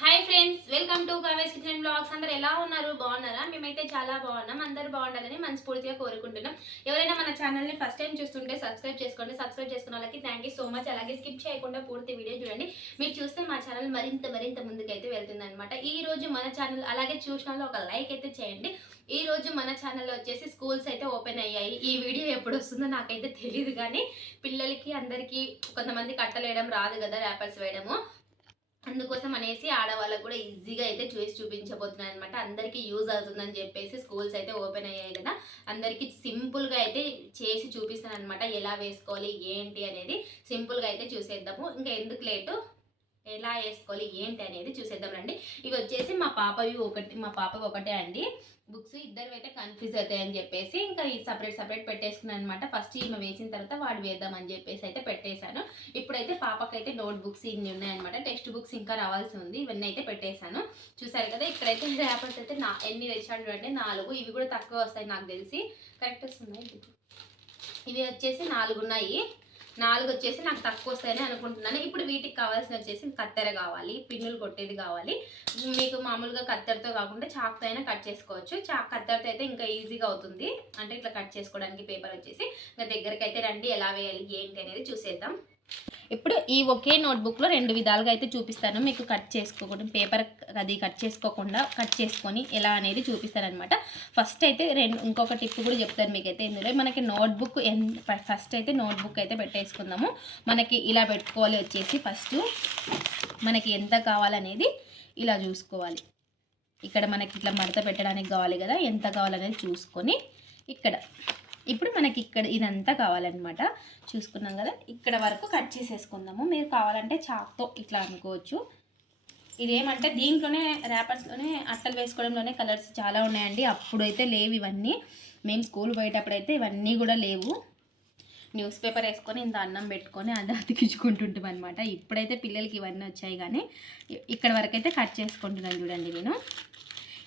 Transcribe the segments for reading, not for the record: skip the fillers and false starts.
Hi friends, welcome to కావేస్ kitchen blogs. అందరు ఎలా ఉన్నారు? బాగున్నారా? మేమైతే చాలా బాగున్నాం. అందరు బాగుండాలని మనస్ఫూర్తిగా కోరుకుంటున్నాం. ఎవరైనా మన ఛానల్ని ఫస్ట్ టైం చూస్తుంటే సబ్స్క్రైబ్ చేసుకోండి. సబ్స్క్రైబ్ చేసుకున్న వాళ్ళకి థ్యాంక్ యూ సో మచ్. అలాగే స్కిప్ చేయకుండా పూర్తి వీడియో చూడండి. మీరు చూస్తే మా ఛానల్ మరింత ముందుకైతే వెళ్తుంది అనమాట. ఈ రోజు మన ఛానల్ అలాగే చూసిన వాళ్ళు ఒక లైక్ అయితే చేయండి. ఈ రోజు మన ఛానల్లో వచ్చేసి స్కూల్స్ అయితే ఓపెన్ అయ్యాయి. ఈ వీడియో ఎప్పుడు వస్తుందో నాకైతే తెలియదు, కానీ పిల్లలకి అందరికీ కొంతమంది కట్టలేయడం రాదు కదా, ర్యాపర్స్ వేయడము. అందుకోసం అనేసి ఆడవాళ్ళకు కూడా ఈజీగా అయితే చూపించబోతున్నాను అనమాట. అందరికీ యూజ్ అవుతుందని చెప్పేసి స్కూల్స్ అయితే ఓపెన్ అయ్యాయి కదా, అందరికీ సింపుల్గా అయితే చేసి చూపిస్తాను అనమాట. ఎలా వేసుకోవాలి ఏంటి అనేది సింపుల్గా అయితే చూసేద్దాము. ఇంకా ఎందుకు లేటు, ఎలా వేసుకోవాలి ఏంటి అనేది చూసేద్దాం రండి. ఇవి వచ్చేసి మా పాపవి ఒకటే అండి బుక్స్. ఇద్దరు అయితే కన్ఫ్యూజ్ అవుతాయని చెప్పేసి ఇంకా ఈ సపరేట్ పెట్టేసుకున్నాను అనమాట. ఫస్ట్ ఈమె వేసిన తర్వాత వాడు వేద్దామని చెప్పేసి అయితే పెట్టేశాను. ఇప్పుడైతే పాపకైతే నోట్ బుక్స్ ఇన్ని ఉన్నాయన్నమాట. టెక్స్ట్ బుక్స్ ఇంకా రావాల్సి ఉంది. ఇవన్నీ అయితే పెట్టేశాను. చూసారు కదా, ఇక్కడైతే ర్యాపర్స్ అయితే ఎన్ని తెచ్చాడు అంటే 4. ఇవి కూడా తక్కువ వస్తాయి నాకు తెలిసి. కరెక్ట్ వస్తున్నాయి. ఇవి వచ్చేసి 4 ఉన్నాయి. 4 వచ్చేసి నాకు తక్కువ వస్తాయని అనుకుంటున్నాను. ఇప్పుడు వీటికి కావాల్సిన వచ్చేసి కత్తెర కావాలి, పిన్నులు కొట్టేది కావాలి. మీకు మామూలుగా కత్తెరతో కాకుండా చాక్తో అయినా కట్ చేసుకోవచ్చు. కత్తెరతో అయితే ఇంకా ఈజీగా అవుతుంది, అంటే ఇట్లా కట్ చేసుకోవడానికి. పేపర్ వచ్చేసి ఇంకా దగ్గరికి అయితే రండి, ఎలా వేయాలి ఏంటి అనేది చూసేద్దాం. ఇప్పుడు ఈ ఒకే నోట్బుక్లో 2 విధాలుగా అయితే చూపిస్తాను. మీకు కట్ చేసుకోకుండా పేపర్ అది కట్ చేసుకొని ఎలా అనేది చూపిస్తారనమాట. ఫస్ట్ అయితే ఇంకొక టిప్ కూడా చెప్తాను మీకైతే. ఇందులో మనకి నోట్బుక్ ఫస్ట్ అయితే నోట్బుక్ అయితే పెట్టేసుకుందాము. మనకి ఇలా పెట్టుకోవాలి. వచ్చేసి ఫస్ట్ మనకి ఎంత కావాలనేది ఇలా చూసుకోవాలి. ఇక్కడ మనకి ఇట్లా మడత పెట్టడానికి కావాలి కదా, ఎంత కావాలనేది చూసుకొని ఇప్పుడు మనకి ఇదంతా కావాలన్నమాట. చూసుకున్నాం కదా, ఇక్కడ వరకు కట్ చేసేసుకుందాము. మీరు కావాలంటే చాక్తో ఇట్లా అనుకోవచ్చు. ఇదేమంటే దీంట్లోనే ర్యాపర్స్లోనే అట్టలు వేసుకోవడంలోనే కలర్స్ చాలా ఉన్నాయండి. అప్పుడైతే లేవు ఇవన్నీ. మేము స్కూల్ పోయేటప్పుడైతే ఇవన్నీ కూడా లేవు. న్యూస్ పేపర్ వేసుకొని ఇంత అన్నం పెట్టుకొని అది అతికించుకుంటుంటాం అనమాట. ఇప్పుడైతే పిల్లలకి ఇవన్నీ వచ్చాయి, కానీ ఇక్కడ వరకు అయితే కట్ చేసుకుంటున్నాను చూడండి నేను.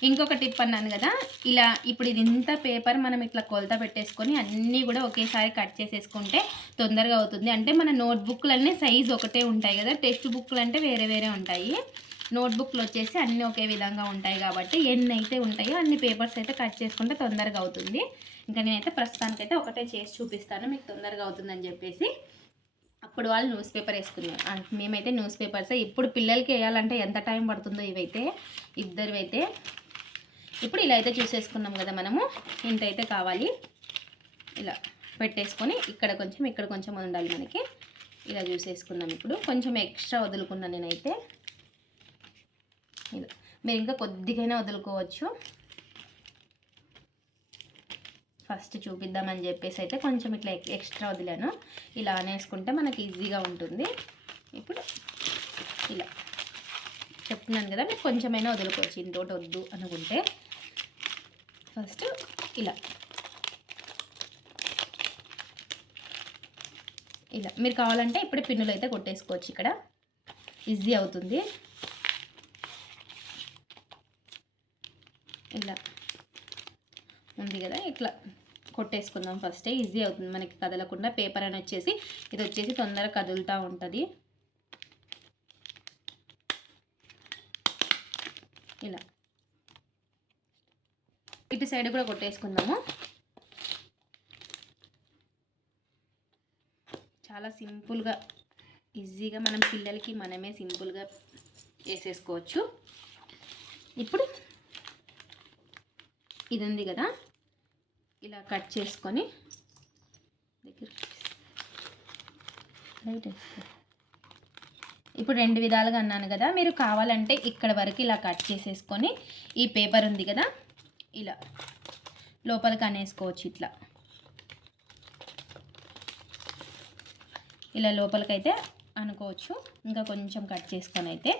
ఇంకొక టిప్ అన్నాను కదా, ఇలా ఇప్పుడు ఇది ఇంత పేపర్ మనం ఇట్లా కొలత పెట్టేసుకొని అన్నీ కూడా ఒకేసారి కట్ చేసేసుకుంటే తొందరగా అవుతుంది. అంటే మన నోట్బుక్లన్నీ సైజు ఒకటే ఉంటాయి కదా, టెక్స్ట్ బుక్లు అంటే వేరే ఉంటాయి. నోట్బుక్లు వచ్చేసి అన్నీ ఒకే విధంగా ఉంటాయి కాబట్టి ఎన్ని అయితే ఉంటాయో అన్ని పేపర్స్ అయితే కట్ చేసుకుంటే తొందరగా అవుతుంది. ఇంకా నేనైతే ప్రస్తుతానికైతే ఒకటే చేసి చూపిస్తాను, మీకు తొందరగా అవుతుందని చెప్పేసి. అప్పుడు వాళ్ళు న్యూస్ పేపర్ వేసుకున్నారు, మేమైతే న్యూస్ పేపర్సే. ఇప్పుడు పిల్లలకి వేయాలంటే ఎంత టైం పడుతుందో ఇవైతే ఇద్దరివైతే. ఇప్పుడు ఇలా అయితే చూసేసుకున్నాం కదా మనము, ఇంతైతే కావాలి. ఇలా పెట్టేసుకొని ఇక్కడ కొంచెం ఉండాలి మనకి. ఇలా చూసేసుకున్నాం. ఇప్పుడు కొంచెం ఎక్స్ట్రా వదులుకున్నాను నేనైతే. ఇలా మీరు ఇంకా కొద్దిగైనా వదులుకోవచ్చు. ఫస్ట్ చూపిద్దామని చెప్పేసి అయితే కొంచెం ఇట్లా ఎక్స్ట్రా వదిలాను. ఇలా అనేసుకుంటే మనకి ఈజీగా ఉంటుంది. ఇప్పుడు ఇలా చెప్తున్నాను కదా, మీరు కొంచెమైనా వదులుకోవచ్చు, ఇంతోటి వద్దు అనుకుంటే. ఫస్ట్ ఇలా మీరు కావాలంటే ఇప్పుడు పిన్నులు అయితే కొట్టేసుకోవచ్చు. ఇక్కడ ఈజీ అవుతుంది. ఇలా ఉంది కదా, ఇట్లా కొట్టేసుకుందాం. ఫస్టే ఈజీ అవుతుంది మనకి కదలకుండా. పేపర్ అని వచ్చేసి ఇది వచ్చేసి తొందరగా కదులుతూ ఉంటుంది. ఇలా ఇటు సైడ్ కూడా కొట్టేసుకుందాము. చాలా సింపుల్గా ఈజీగా మనం పిల్లలకి మనమే సింపుల్గా వేసేసుకోవచ్చు. ఇప్పుడు ఇది ఉంది కదా, ఇలా కట్ చేసుకొని ఇప్పుడు 2 విధాలుగా అన్నాను కదా, మీరు కావాలంటే ఇక్కడ వరకు ఇలా కట్ చేసేసుకొని ఈ పేపర్ ఉంది కదా ఇలా లోపలికి అనేసుకోవచ్చు. ఇలా లోపలికైతే అనుకోవచ్చు. ఇంకా కొంచెం కట్ చేసుకొని అయితే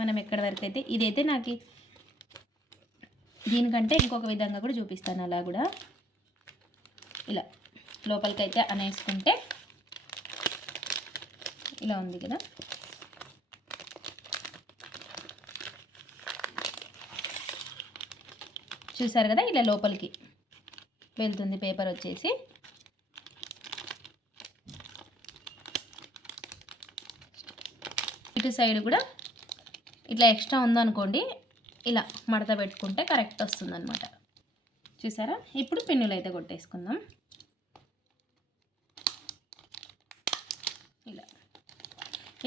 మనం ఎక్కడి వరకు అయితే ఇదైతే నాకు దీనికంటే ఇంకొక విధంగా కూడా చూపిస్తాను. అలా కూడా ఇలా లోపలికైతే అనేసుకుంటే ఇలా ఉంది కదా, చూసారు కదా, ఇలా లోపలికి వెళ్తుంది పేపర్ వచ్చేసి. ఇటు సైడ్ కూడా ఇట్లా ఎక్స్ట్రా ఉందనుకోండి, ఇలా మడత పెట్టుకుంటే కరెక్ట్ వస్తుంది అనమాట. చూసారా? ఇప్పుడు పిన్నులు అయితే కొట్టేసుకుందాం. ఇలా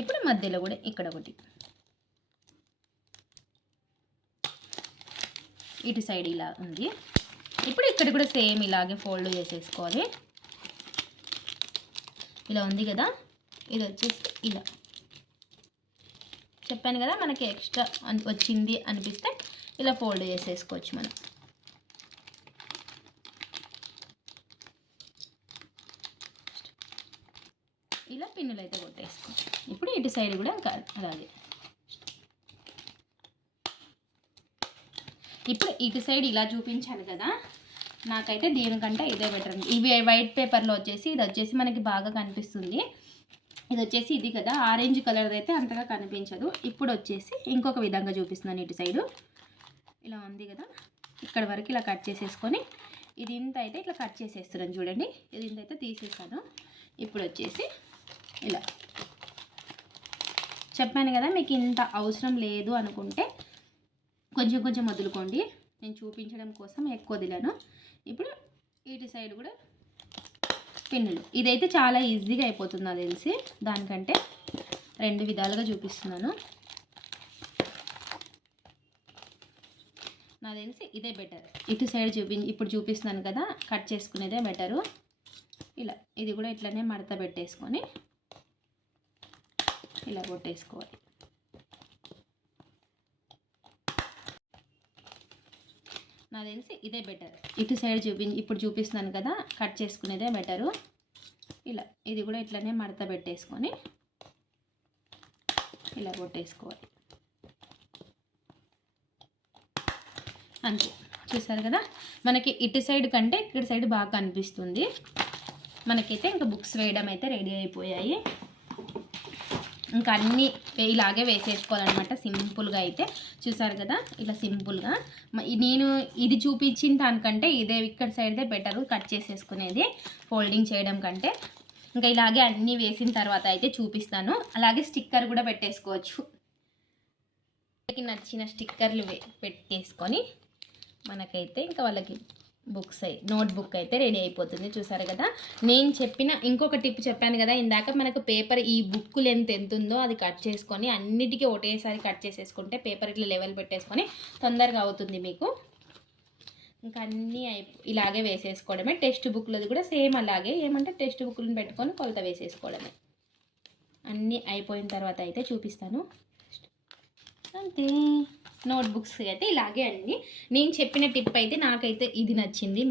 ఇప్పుడు మధ్యలో కూడా ఇక్కడ ఒకటి, ఇటు సైడ్ ఇలా ఉంది. ఇప్పుడు ఇక్కడ కూడా సేమ్ ఇలాగే ఫోల్డ్ చేసేసుకోవాలి. ఇలా ఉంది కదా, ఇది వచ్చేసి ఇలా చెప్పాను కదా, మనకి ఎక్స్ట్రా వచ్చింది అనిపిస్తే ఇలా ఫోల్డ్ చేసేసుకోవచ్చు మనం. ఇలా పిన్నులు అయితే కొట్టేసుకోవచ్చు. ఇప్పుడు ఇటు సైడ్ కూడా అలాగే. ఇప్పుడు ఇటు సైడ్ ఇలా చూపించాను కదా, నాకైతే దీనికంటే ఇదే బెటర్ అండి. ఇవి వైట్ పేపర్లో వచ్చేసి ఇది వచ్చేసి మనకి బాగా కనిపిస్తుంది. ఇది వచ్చేసి ఇది కదా, ఆరెంజ్ కలర్ అయితే అంతగా కనిపించదు. ఇప్పుడు వచ్చేసి ఇంకొక విధంగా చూపిస్తున్నాను. ఇటు సైడు ఇలా ఉంది కదా, ఇక్కడ వరకు ఇలా కట్ చేసేసుకొని ఇది ఇంత అయితే ఇట్లా కట్ చేసేస్తున్నాను. చూడండి, ఇది ఇంత అయితే తీసేసాను. ఇప్పుడు వచ్చేసి ఇలా చెప్పాను కదా, మీకు ఇంత అవసరం లేదు అనుకుంటే కొంచెం కొంచెం వదులుకోండి. నేను చూపించడం కోసం ఎక్కువ వదిలాను. ఇప్పుడు ఇటు సైడ్ కూడా పిన్నులు. ఇదైతే చాలా ఈజీగా అయిపోతుంది నాకు తెలిసి, దానికంటే 2 విధాలుగా చూపిస్తున్నాను. నాకు తెలిసి ఇదే బెటర్. ఇటు సైడ్ ఇప్పుడు చూపిస్తున్నాను కదా, కట్ చేసుకునేదే బెటరు. ఇలా ఇది కూడా ఇట్లనే మడత పెట్టేసుకొని ఇలా కొట్టేసుకోవాలి. నాకు తెలిసి ఇదే బెటర్. ఇటు సైడ్ ఇప్పుడు చూపిస్తున్నాను కదా, కట్ చేసుకునేదే బెటరు. ఇలా ఇది కూడా ఇట్లనే మడత పెట్టేసుకొని ఇలా కొట్టేసుకోవాలి. అంతే. చూసారు కదా, మనకి ఇటు సైడ్ కంటే ఇక్కడ సైడ్ బాగా కనిపిస్తుంది. మనకైతే ఇంకా బుక్స్ వేయడం అయితే రెడీ అయిపోయాయి. ఇంకా అన్నీ ఇలాగే వేసేసుకోవాలన్నమాట, సింపుల్గా అయితే. చూసారు కదా, ఇలా సింపుల్గా. నేను ఇది చూపించిన దానికంటే ఇదే ఇక్కడ సైడ్దే బెటరు కట్ చేసేసుకునేది, ఫోల్డింగ్ చేయడం కంటే. ఇంకా ఇలాగే అన్నీ వేసిన తర్వాత అయితే చూపిస్తాను. అలాగే స్టిక్కర్ కూడా పెట్టేసుకోవచ్చు. వాళ్ళకి నచ్చిన స్టిక్కర్లు పెట్టేసుకొని మనకైతే ఇంకా వాళ్ళకి నోట్బుక్ అయితే రెడీ అయిపోతుంది. చూసారు కదా, నేను చెప్పిన ఇంకొక టిప్ చెప్పాను కదా ఇందాక, మనకు పేపర్ ఈ బుక్ లెంత్ ఎంత ఉందో అది కట్ చేసుకొని అన్నిటికీ ఒకటేసారి కట్ చేసేసుకుంటే పేపర్ ఇట్లా లెవెల్ పెట్టేసుకొని తొందరగా అవుతుంది మీకు. ఇంకా అన్నీ ఇలాగే వేసేసుకోవడమే. టెక్స్ట్ బుక్లది కూడా సేమ్ అలాగే, ఏమంటే టెక్స్ట్ బుక్లను పెట్టుకొని కొలత వేసేసుకోవడమే. అన్నీ అయిపోయిన తర్వాత అయితే చూపిస్తాను. అంతే. నోట్బుక్స్ అయితే ఇలాగే అన్ని. నేను చెప్పిన టిప్ అయితే నాకైతే ఇది నచ్చింది.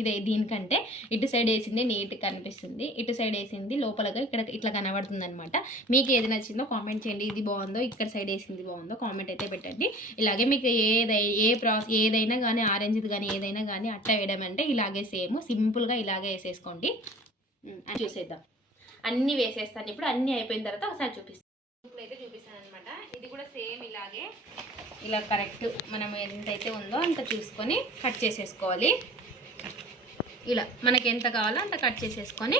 ఇదే దీనికంటే ఇటు సైడ్ వేసింది నీట్గా కనిపిస్తుంది, ఇటు సైడ్ వేసింది లోపలగా ఇక్కడ ఇట్లా కనబడుతుంది అనమాట. మీకు ఏది నచ్చిందో కామెంట్ చేయండి. ఇది బాగుందో ఇక్కడ సైడ్ వేసింది బాగుందో కామెంట్ అయితే పెట్టండి. ఇలాగే మీకు ఏదైనా కానీ ఆరెంజ్ది కానీ ఏదైనా కానీ అట్ట వేయడం అంటే ఇలాగే సేమ్ సింపుల్గా ఇలాగే వేసేసుకోండి. అని చూసేద్దాం. అన్నీ వేసేస్తాను. ఇప్పుడు అన్నీ అయిపోయిన తర్వాత ఒకసారి చూపిస్తాను. ఇప్పుడు అయితే చూపిస్తాను అనమాట. ఇది కూడా సేమ్ ఇలాగే ఇలా కరెక్ట్ మనం ఎంతైతే ఉందో అంత చూసుకొని కట్ చేసేసుకోవాలి. ఇలా మనకి ఎంత కావాలో అంత కట్ చేసేసుకొని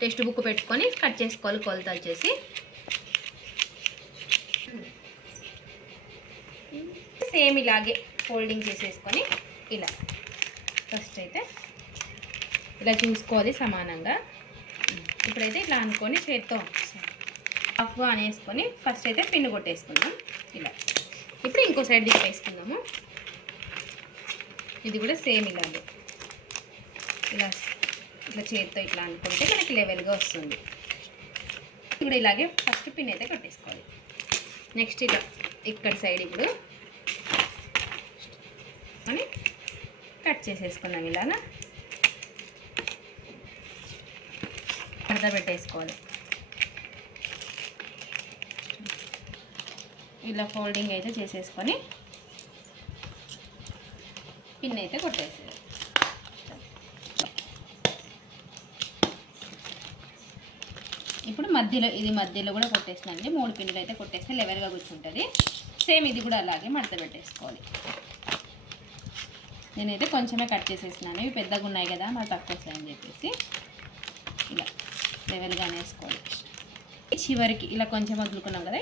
టెక్స్ట్ బుక్ పెట్టుకొని కట్ చేసుకోవాలి. కొలత వచ్చేసి సేమ్ ఇలాగే ఫోల్డింగ్ చేసేసుకొని ఇలా ఫస్ట్ అయితే ఇలా చూసుకోవాలి సమానంగా. ఇప్పుడైతే ఇట్లా అనుకొని చేత్తో హాఫ్గా అనేసుకొని ఫస్ట్ అయితే పిన్ను కొట్టేసుకుందాం. ఇలా ఇప్పుడు ఇంకో సైడ్ తిప్పేసుకుందాము. ఇది కూడా సేమ్ ఇలాగే ఇలా ఇట్లా చేతితో ఇట్లా అనుకుంటే మనకి లెవెల్గా వస్తుంది. ఇప్పుడు ఇలాగే ఫస్ట్ పిన్ అయితే కొట్టేసుకోవాలి. నెక్స్ట్ ఇలా ఇక్కడ సైడ్ ఇప్పుడు అని కట్ చేసేసుకున్నాం. ఇలాగా అర్థ పెట్టేసుకోవాలి. ఇలా ఫోల్డింగ్ అయితే చేసేసుకొని పిన్ అయితే కొట్టేసేది. ఇప్పుడు మధ్యలో కూడా కొట్టేసినండి. 3 పిన్నులు అయితే కొట్టేస్తే లెవెల్గా కూర్చుంటుంది. సేమ్ ఇది కూడా అలాగే మడత పెట్టేసుకోవాలి. నేనైతే కొంచెమే కట్ చేసేసినాను, ఇవి పెద్దగా ఉన్నాయి కదా మరి తక్కువ వస్తాయని చెప్పేసి ఇలా లెవెల్గా వేసుకోవాలి. చివరికి ఇలా కొంచెం వదులుకున్నాం కదా,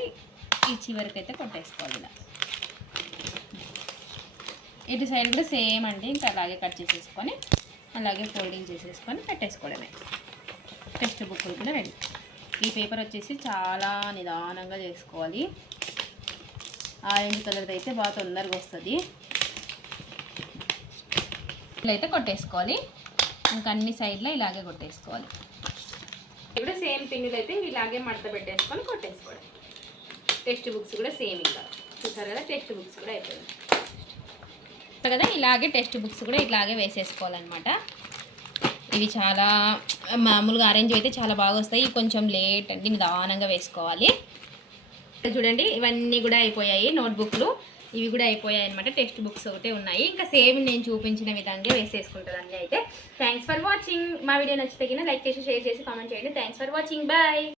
ఈ చివరికి అయితే కొట్టేసుకోవాలి ఇలా. ఇటు సైడ్ కూడా సేమ్ అండి, ఇంకా అలాగే కట్ చేసేసుకొని అలాగే ఫోల్డింగ్ చేసేసుకొని పెట్టేసుకోవడమే. టెక్స్ట్ బుక్లు కూడా రెడీ. ఈ పేపర్ వచ్చేసి చాలా నిదానంగా చేసుకోవాలి. ఆరెంజ్ కలర్ అయితే బాగా తొందరగా వస్తుంది. ఇలా అయితే కొట్టేసుకోవాలి. ఇంకా అన్ని సైడ్లో ఇలాగే కొట్టేసుకోవాలి. ఇప్పుడు సేమ్ పిన్నులు అయితే ఇలాగే మడత పెట్టేసుకొని కొట్టేసుకోవడం. టెక్స్ట్ బుక్స్ కూడా సేమ్, ఇంకా చూసారు కదా, టెక్స్ట్ బుక్స్ కూడా అయిపోయింది కదా. ఇలాగే టెక్స్ట్ బుక్స్ కూడా ఇలాగే వేసేసుకోవాలన్నమాట. ఇవి చాలా మామూలుగా ఆరెంజ్ అయితే చాలా బాగా వస్తాయి, కొంచెం లేట్ అండి, నిదానంగా వేసుకోవాలి. చూడండి ఇవన్నీ కూడా అయిపోయాయి. నోట్బుక్లు ఇవి కూడా అయిపోయాయి అనమాట. టెక్స్ట్ బుక్స్ ఒకటే ఉన్నాయి. ఇంకా సేమ్ నేను చూపించిన విధంగా వేసేసుకుంటాను అన్నీ. అయితే థ్యాంక్స్ ఫర్ వాచింగ్. మా వీడియో నచ్చితే లైక్ చేసి, షేర్ చేసి, కామెంట్ చేయండి. Thanks for watching. బాయ్.